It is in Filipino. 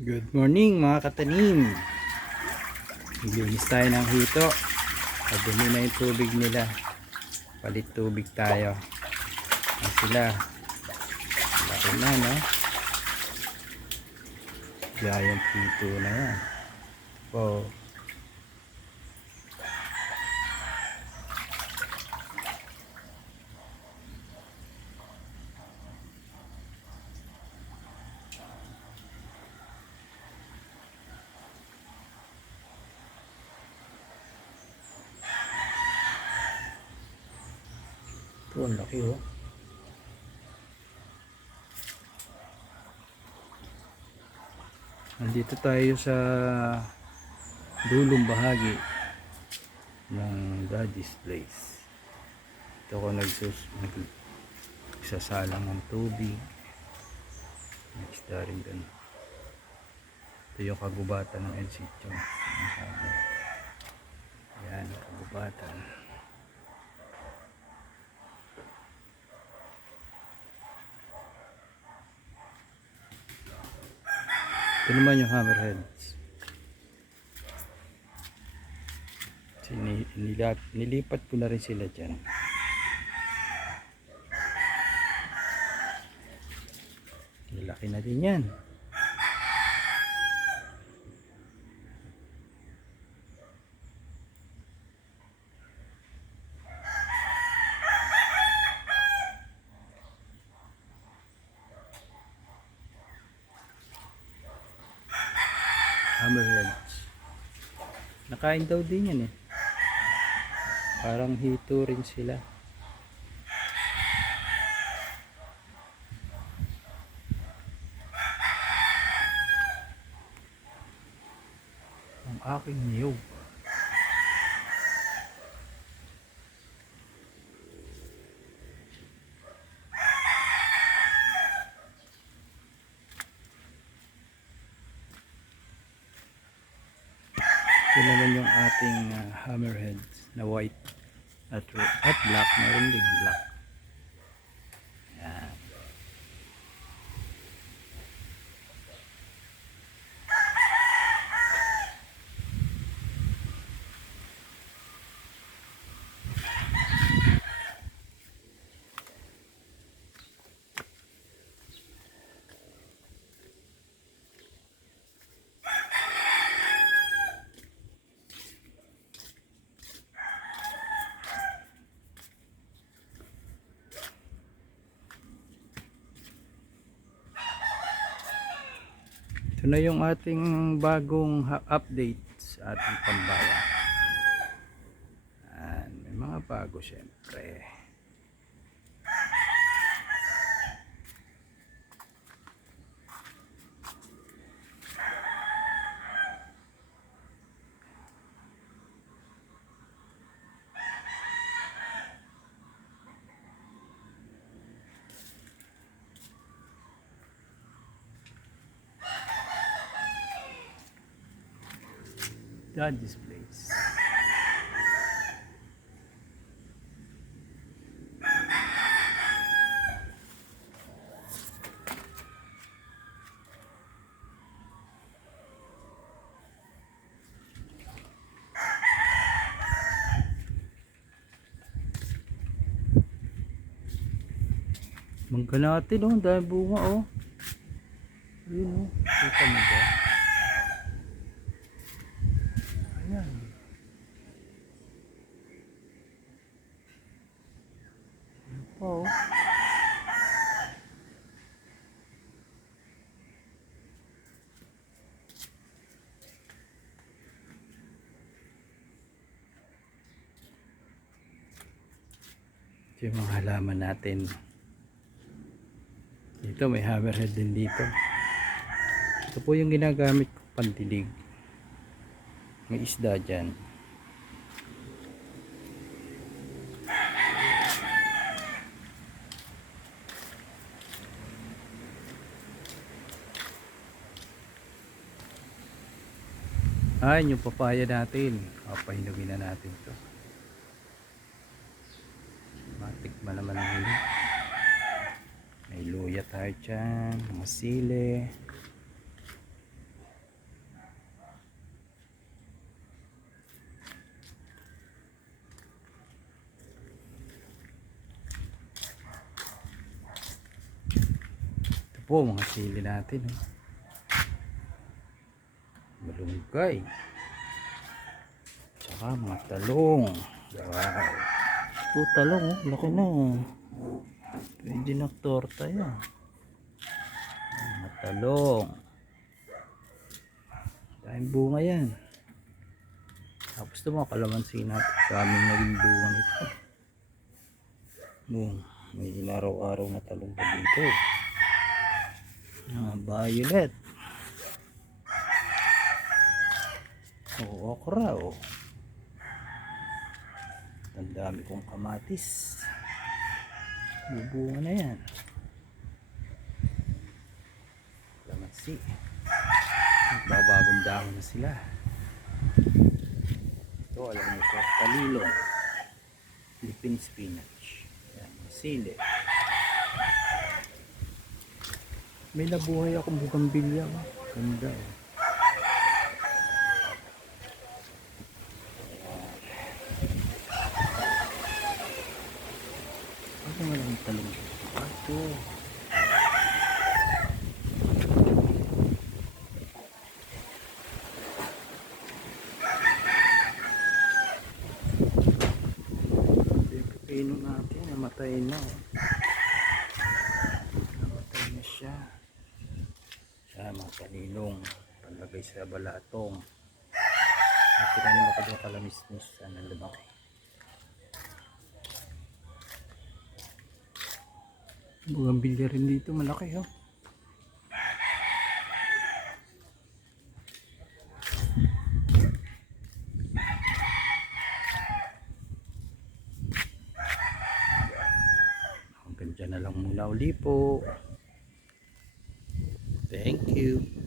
Good morning mga katanim. Maglinis tayo ng hito. Padumi na yung tubig nila. Palit tubig tayo. Ayan sila. Laki na, no? Giant hito na yan. Wow. Ito, ang laki, oh. Nandito tayo sa dulong bahagi ng Daddy's Place. Ito ako nagsasalang ng tubig. May isda rin doon. Ito yung kagubatan ng El Sitio. Ayan, kagubatan. Ito naman yung hammerheads. Nilipat ko na rin sila dyan. Laki na din yan. Hammerheads. Nakain daw din yan eh. Parang hito rin sila. Ang aking niyog. Ito naman yung ating hammerheads na white at black. Meron din black. Yan. Ito na yung ating bagong update sa ating pambayan. May mga bago syempre. Daddy's Place. Mangga natin oh, dahil bunga oh. Ayun oh, kita mo ba? Ayan. Oh. Ito yung mga halaman natin. Dito may hammerhead din dito. Ito po yung ginagamit ko pandilig. May isda dyan. Ayan yung papaya natin. Pahinugin na natin to. Matikman naman ang huli. May luya tayo dyan. Mga sili. po mga sili natin. Oh. Malunggay. Tsaka mga talong. Wow. Oh, talong. Oh. Laki na. Oh. Pwede na torta yan. Mga talong. Daming bunga yan. Tapos ito mga kalamansi natin. Daming naging bunga nito. Boom. May inaraw-araw na talong pa dito. Violet. Okra. Oh. Ang dami kong kamatis. Bubunga na yan. Kalamansi. Nagbabagong dahon na sila. Ito alam mo ito. Talilong. Philippine spinach. Yan. Sili. May nabuhay akong bugambilya. Ganda. Ano nga lang talong? Ito. Yung pipino natin, namatay na. Namatay na siya. Mga kanilong palagay sa balatong at tiranin ako doon kalamisnis sana lumaki. Bugambilya rin dito malaki. Oh. Hanggang dyan na lang muna uli po. Thank you.